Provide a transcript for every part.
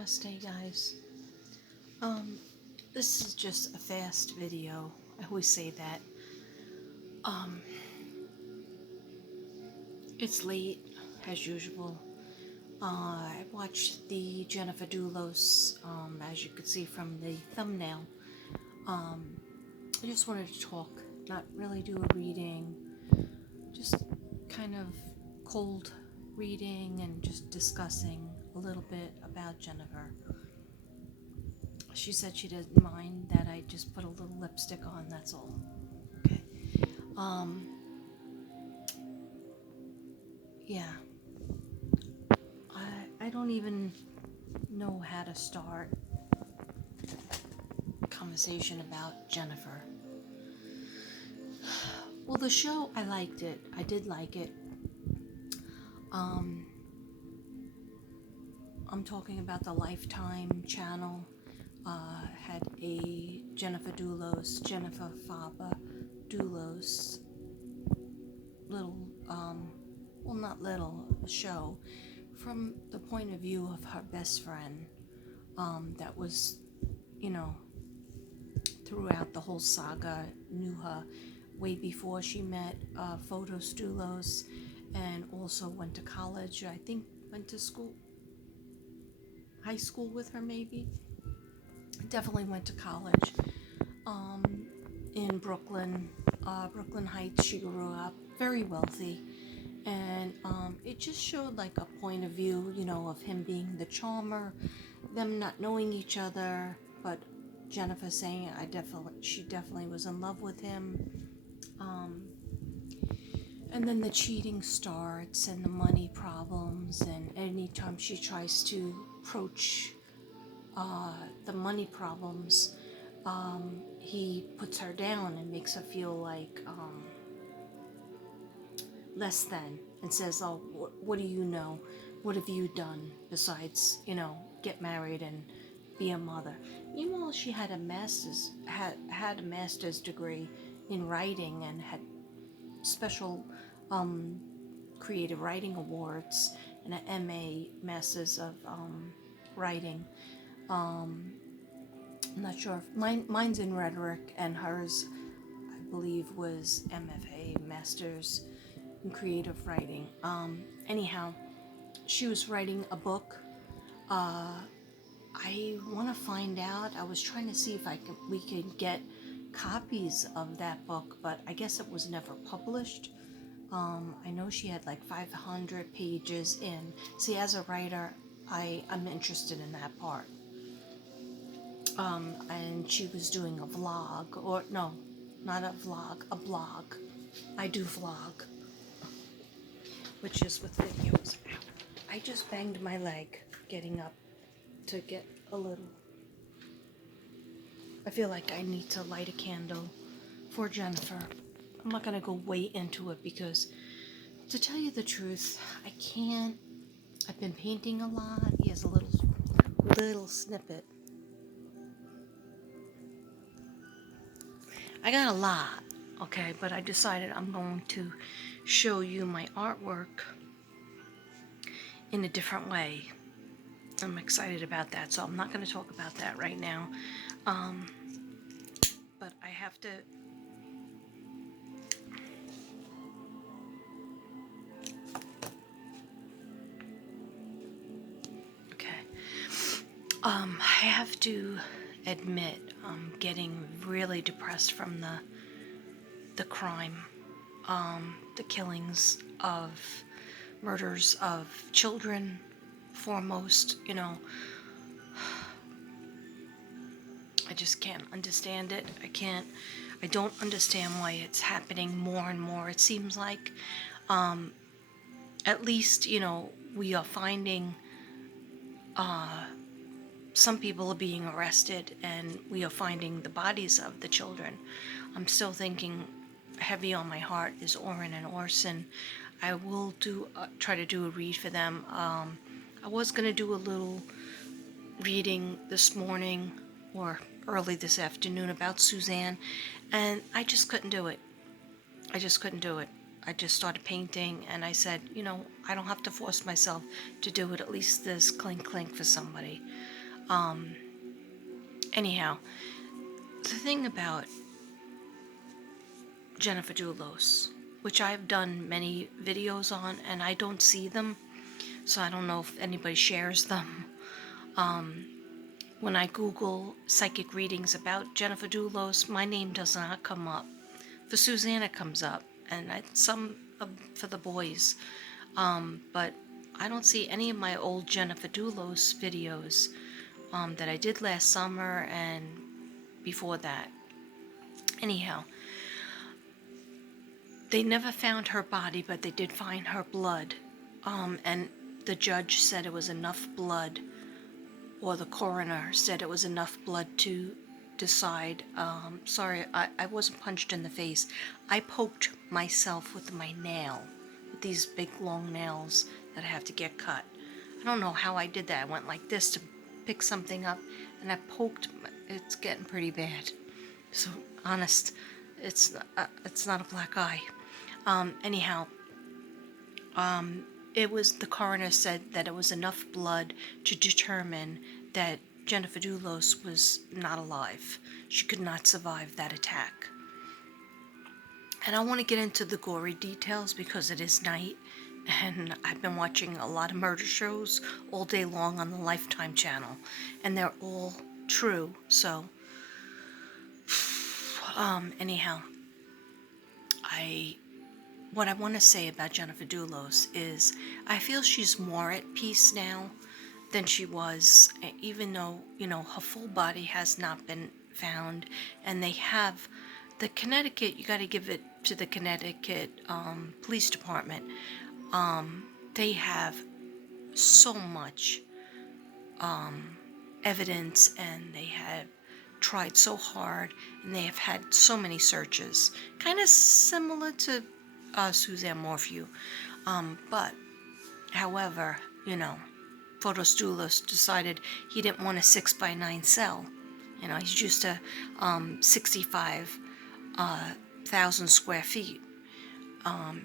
Namaste, guys. Um, this is just a fast video. I always say that. Um, it's late, as usual. I watched the Jennifer Dulos, as you could see from the thumbnail. I just wanted to talk, not really do a reading, just kind of cold reading and just discussing a little bit about Jennifer. She said she didn't mind that I just put a little lipstick on, that's all. Okay. Um, yeah. I don't even know how to start a conversation about Jennifer. Well, the show, I liked it. I did like it. I'm talking about the Lifetime channel. Had a Jennifer Faber Dulos, little, well, not little, show from the point of view of her best friend, that was, you know, throughout the whole saga, knew her way before she met Photos Dulos, and also went to college. I think went to school, high school with her, maybe. Definitely went to college in Brooklyn, Brooklyn Heights. She grew up very wealthy, and it just showed like a point of view, you know, of him being the charmer, them not knowing each other, but Jennifer saying she definitely was in love with him. And then the cheating starts and the money problems, and anytime she tries to approach the money problems, he puts her down and makes her feel like less than, and says, oh, what do you know? What have you done besides, you know, get married and be a mother? Meanwhile, she had a master's degree in writing and had special creative writing awards and an MA, Masters of Writing. I'm not sure if mine's in rhetoric, and hers, I believe, was MFA, Masters in Creative Writing. Anyhow, she was writing a book. I want to find out. I was trying to see if we could get copies of that book, but I guess it was never published. I know she had like 500 pages in. See, as a writer, I'm interested in that part. And she was doing a vlog, or no, not a vlog, a blog. I do vlog, which is with videos. I just banged my leg getting up to get a little. I feel like I need to light a candle for Jennifer. I'm not gonna go way into it because, to tell you the truth, I can't. I've been painting a lot. Here's a little snippet. I got a lot, okay, but I decided I'm going to show you my artwork in a different way. I'm excited about that, so I'm not going to talk about that right now. But I have to. Okay. I have to admit, I'm getting really depressed from the crime, the killings of murders of children, foremost. You know, I just can't understand it. I don't understand why it's happening more and more. It seems like, at least, you know, we are finding, some people are being arrested, and we are finding the bodies of the children. I'm still thinking heavy on my heart is Oren and Orson. I will try to do a read for them. I was going to do a little reading this morning or early this afternoon about Suzanne, and I just couldn't do it. I just started painting, and I said, you know, I don't have to force myself to do it. At least this clink clink for somebody. Anyhow, the thing about Jennifer Dulos, which I've done many videos on, and I don't see them, so I don't know if anybody shares them. When I Google psychic readings about Jennifer Dulos, my name does not come up. For Susanna comes up, and some for the boys. But I don't see any of my old Jennifer Dulos videos that I did last summer and before that. Anyhow, they never found her body, but they did find her blood. And the judge said it was enough blood, or the coroner said it was enough blood to decide. Sorry, I wasn't punched in the face. I poked myself with my nail, with these big long nails that I have to get cut. I don't know how I did that. I went like this to pick something up, and I poked. It's getting pretty bad. So honest, it's not a black eye. Anyhow, it was the coroner said that it was enough blood to determine that Jennifer Dulos was not alive. She could not survive that attack. And I want to get into the gory details because it is night, and I've been watching a lot of murder shows all day long on the Lifetime channel, and they're all true. So, anyhow, what I want to say about Jennifer Dulos is I feel she's more at peace now than she was, even though, her full body has not been found. And they have the Connecticut, you got to give it to the Connecticut Police Department. They have so much evidence, and they have tried so hard, and they have had so many searches, kind of similar to Suzanne Morphew. But, however, Photos Dulos decided he didn't want a 6x9 cell. He's used to 65,000 square feet.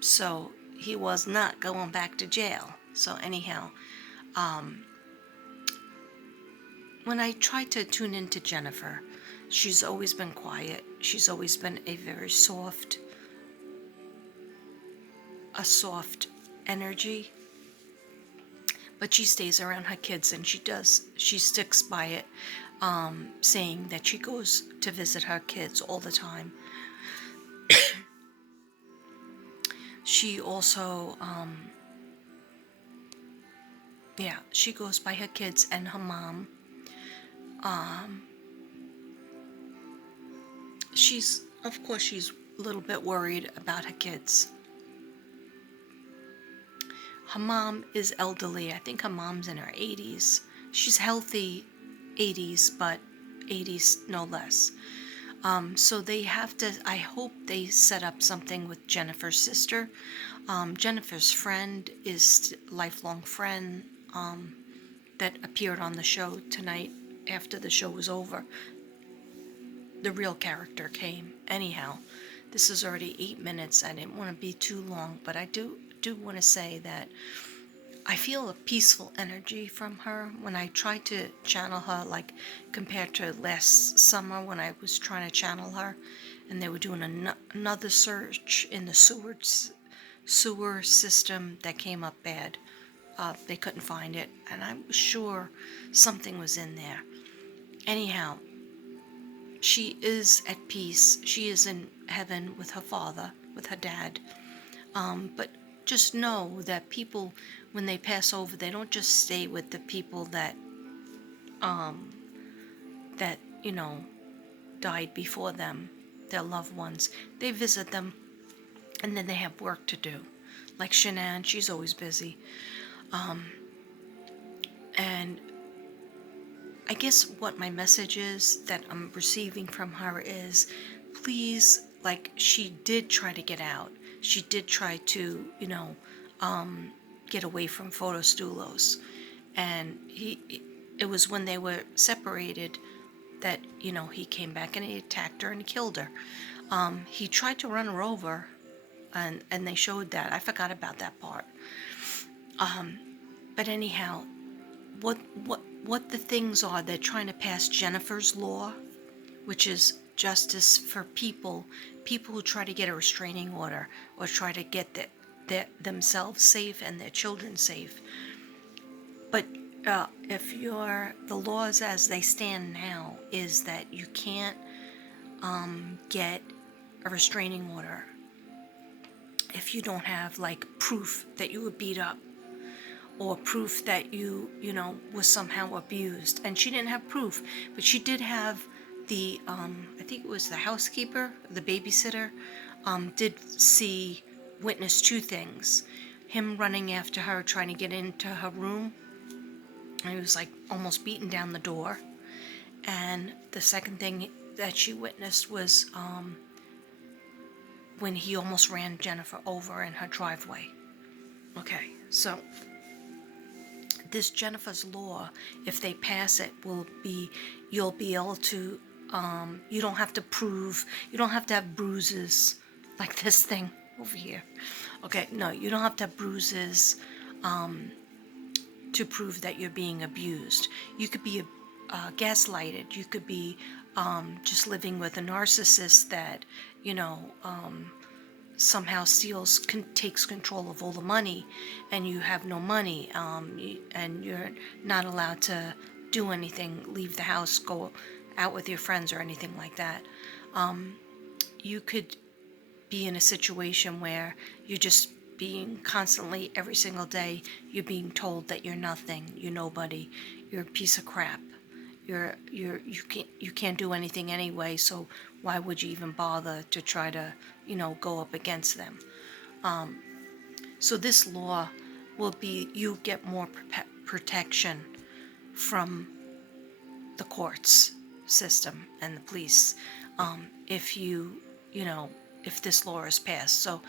So he was not going back to jail. So anyhow, when I try to tune into Jennifer, she's always been quiet. She's always been a very soft energy. But she stays around her kids, and she sticks by it, saying that she goes to visit her kids all the time. She also, she goes by her kids and her mom. She's a little bit worried about her kids. Her mom is elderly. I think her mom's in her 80s. She's healthy 80s, but 80s no less. So they have to, I hope they set up something with Jennifer's sister. Jennifer's friend is lifelong friend that appeared on the show tonight after the show was over. The real character came. Anyhow, this is already 8 minutes. I didn't want to be too long, but I do want to say that I feel a peaceful energy from her when I try to channel her, like compared to last summer when I was trying to channel her, and they were doing another search in the sewer system that came up bad. They couldn't find it, and I was sure something was in there. Anyhow, she is at peace. She is in heaven with her father, with her dad. But just know that people, when they pass over, they don't just stay with the people that died before them, their loved ones. They visit them, and then they have work to do. Like Shanann, she's always busy. And I guess what my message is that I'm receiving from her is, please, like, she did try to get out. She did try to, get away from Photos Dulos. And it was when they were separated that, he came back and he attacked her and killed her. He tried to run her over, and they showed that. I forgot about that part. But anyhow, what the things are. They're trying to pass Jennifer's law, which is justice for people who try to get a restraining order or try to get themselves safe and their children safe. But if the laws as they stand now is that you can't get a restraining order if you don't have like proof that you were beat up or proof that you was somehow abused. And she didn't have proof, but she did have the I think it was the housekeeper, the babysitter, did witness two things: him running after her trying to get into her room, and he was like almost beating down the door. And the second thing that she witnessed was when he almost ran Jennifer over in her driveway. Okay, so this Jennifer's law, if they pass it, you'll be able to, you don't have to have bruises like this thing over here. Okay, no, you don't have to have bruises to prove that you're being abused. You could be gaslighted. You could be just living with a narcissist that, somehow takes control of all the money, and you have no money, and you're not allowed to do anything, leave the house, go out with your friends or anything like that. You could be in a situation where you're just being constantly, every single day, you're being told that you're nothing, you're nobody, you're a piece of crap. You can't do anything anyway, so why would you even bother to try to go up against them? So this law will be, you get more protection from the courts system and the police if if this law is passed. So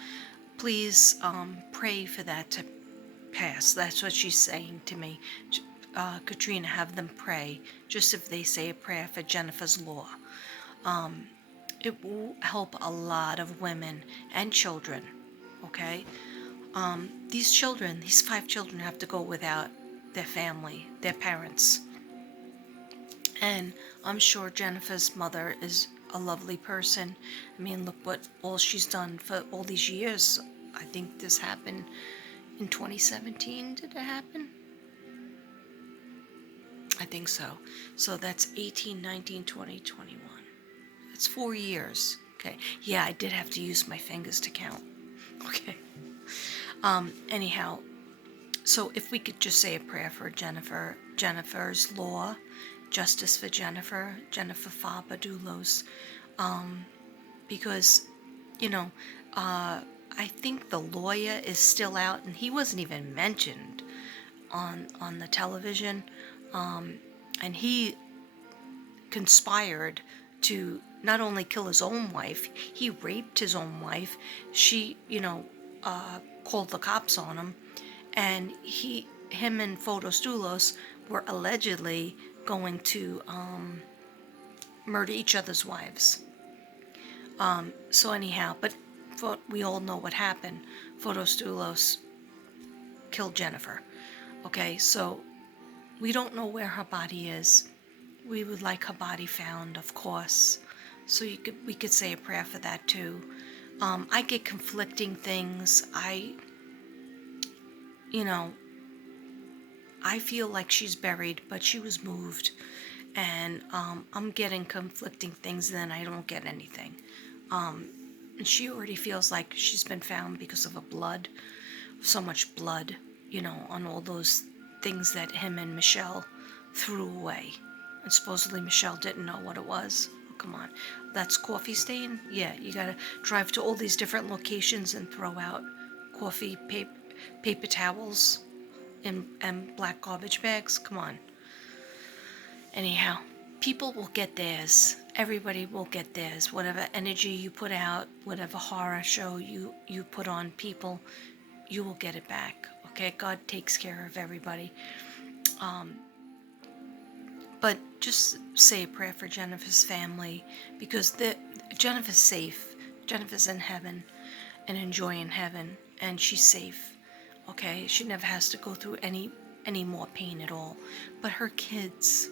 please pray for that to pass. That's what she's saying to me. Katrina, have them pray, just if they say a prayer for Jennifer's law. It will help a lot of women and children, okay? These 5 children have to go without their family, their parents. And I'm sure Jennifer's mother is a lovely person. I mean, look what all she's done for all these years. I think this happened in 2017. Did it happen? I think so. So that's 18, 19, 20, 21. It's 4 years. Okay. Yeah, I did have to use my fingers to count. Okay. Anyhow, so if we could just say a prayer for Jennifer's law, justice for Jennifer Faba Dulos, because, I think the lawyer is still out, and he wasn't even mentioned on the television. And he conspired to not only kill his own wife, he raped his own wife. She, called the cops on him, and him and Dulos were allegedly going to murder each other's wives. So anyhow, but we all know what happened. Dulos killed Jennifer. Okay, so we don't know where her body is. We would like her body found, of course. So we could say a prayer for that too. I get conflicting things. I feel like she's buried, but she was moved. And I'm getting conflicting things, and then I don't get anything. And she already feels like she's been found because of so much blood, on all those things that him and Michelle threw away. And supposedly Michelle didn't know what it was. Oh, come on. That's coffee stain? Yeah, you gotta drive to all these different locations and throw out coffee, paper towels, and black garbage bags. Come on. Anyhow, people will get theirs. Everybody will get theirs. Whatever energy you put out, whatever horror show you put on people, you will get it back. Okay, God takes care of everybody. But just say a prayer for Jennifer's family, because Jennifer's safe. Jennifer's in heaven and enjoying heaven, and she's safe. Okay, she never has to go through any any more pain at all. But her kids,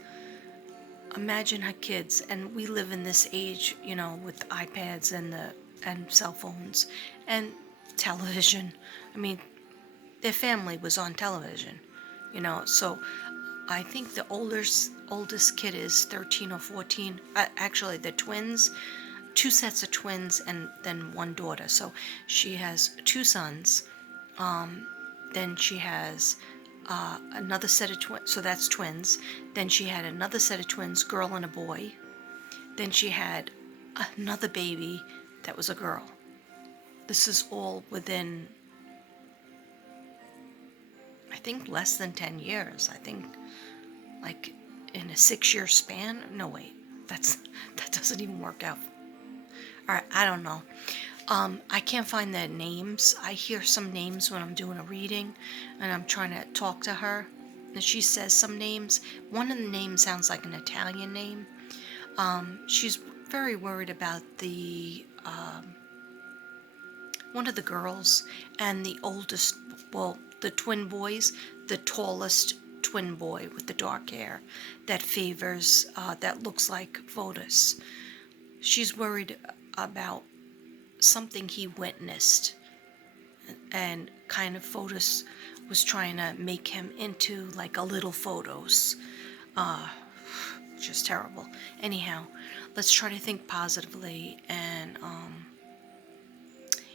imagine her kids, and we live in this age, with iPads and cell phones and television. I mean, their family was on television, so I think the oldest kid is 13 or 14. Actually, the twins, two sets of twins, and then one daughter. So she has two sons. Then she has another set of twins. So that's twins. Then she had another set of twins, girl and a boy. Then she had another baby that was a girl. This is all within, I think, less than 10 years. I think like in a 6-year span. No, wait, that doesn't even work out. All right, I don't know. I can't find the names. I hear some names when I'm doing a reading and I'm trying to talk to her, and she says some names. One of the names sounds like an Italian name. She's very worried about the one of the girls and the oldest, well, the twin boys, the tallest twin boy with the dark hair that favors, that looks like Votus. She's worried about something he witnessed, and kind of Votus was trying to make him into like a little Photos. Just terrible. Anyhow, let's try to think positively. And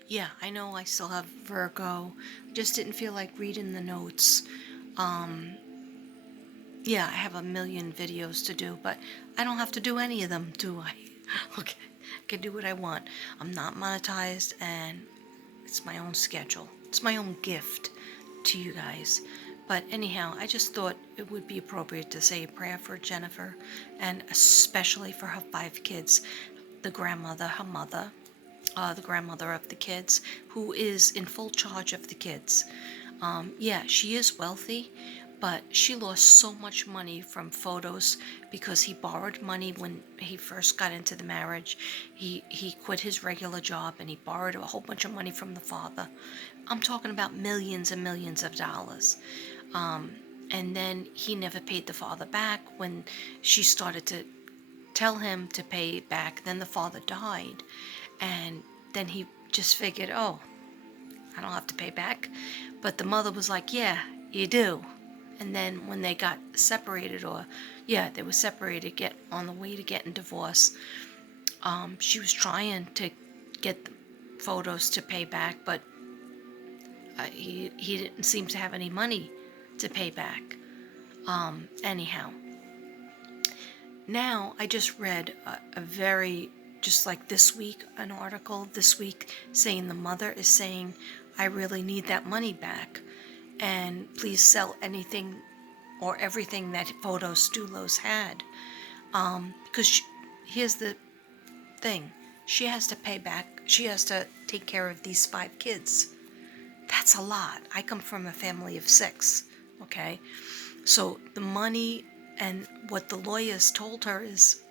yeah, I know I still have Virgo. Just didn't feel like reading the notes. Yeah, I have a million videos to do, but I don't have to do any of them, do I? Okay, I can do what I want. I'm not monetized, and it's my own schedule. It's my own gift to you guys. But anyhow, I just thought it would be appropriate to say a prayer for Jennifer, and especially for her 5 kids, the grandmother, her mother, the grandmother of the kids, who is in full charge of the kids. Yeah, she is wealthy, but she lost so much money from Photos because he borrowed money when he first got into the marriage. He quit his regular job and he borrowed a whole bunch of money from the father. I'm talking about millions and millions of dollars. And then he never paid the father back. When she started to tell him to pay it back, then the father died. And then he just figured, oh, I don't have to pay back. But the mother was like, yeah, you do. And then when they got separated, they were separated, get on the way to getting divorced, she was trying to get the Photos to pay back, but he didn't seem to have any money to pay back. Anyhow, now I just read a very, just like this week, an article this week saying the mother is saying, I really need that money back, and please sell anything or everything that Photos Dulos had. Because here's the thing, she has to pay back, she has to take care of these 5 kids. That's a lot. I come from a family of 6, okay? So the money, and what the lawyers told her is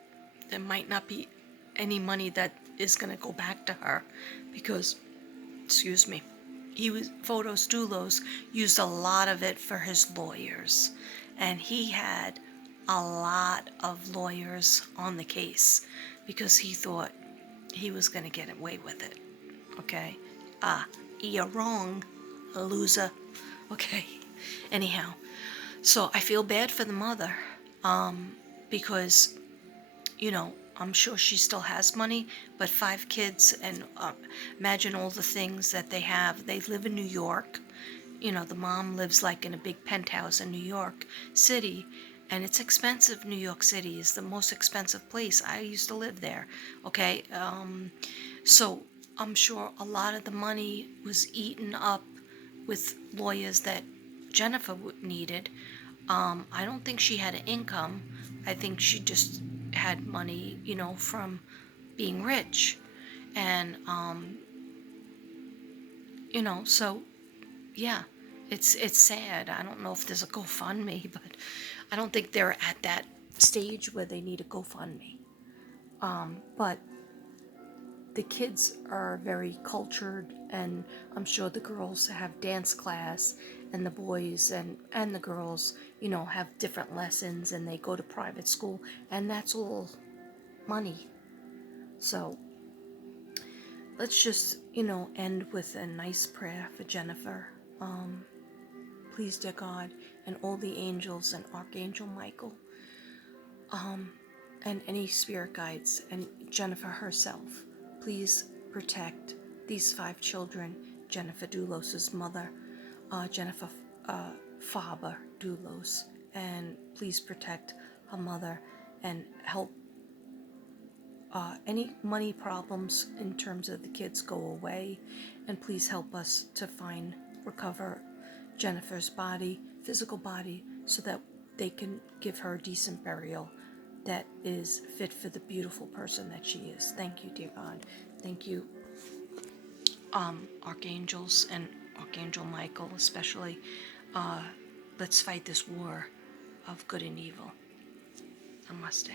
there might not be any money that is going to go back to her because, excuse me, Photos Dulos used a lot of it for his lawyers, and he had a lot of lawyers on the case because he thought he was going to get away with it. Okay? You're wrong, loser. Okay? Anyhow, so I feel bad for the mother, because, I'm sure she still has money, but 5 kids, and imagine all the things that they have. They live in New York. The mom lives like in a big penthouse in New York City, and it's expensive. New York City is the most expensive place. I used to live there, okay? So I'm sure a lot of the money was eaten up with lawyers that Jennifer needed. I don't think she had an income. I think she just had money, from being rich. And, so, yeah, it's sad. I don't know if there's a GoFundMe, but I don't think they're at that stage where they need a GoFundMe. But the kids are very cultured, and I'm sure the girls have dance class, and the boys and the girls, you know, have different lessons, and they go to private school, and that's all money. So let's just, you know, end with a nice prayer for Jennifer. Please, dear God, and all the angels and Archangel Michael, and any spirit guides, and Jennifer herself, please protect these 5 children, Jennifer Dulos's mother, Jennifer Faber Dulos, and please protect her mother and help any money problems in terms of the kids go away, and please help us to recover Jennifer's body, physical body, so that they can give her a decent burial that is fit for the beautiful person that she is. Thank you, dear God. Thank you, archangels and Archangel Michael especially. Let's fight this war of good and evil. Namaste.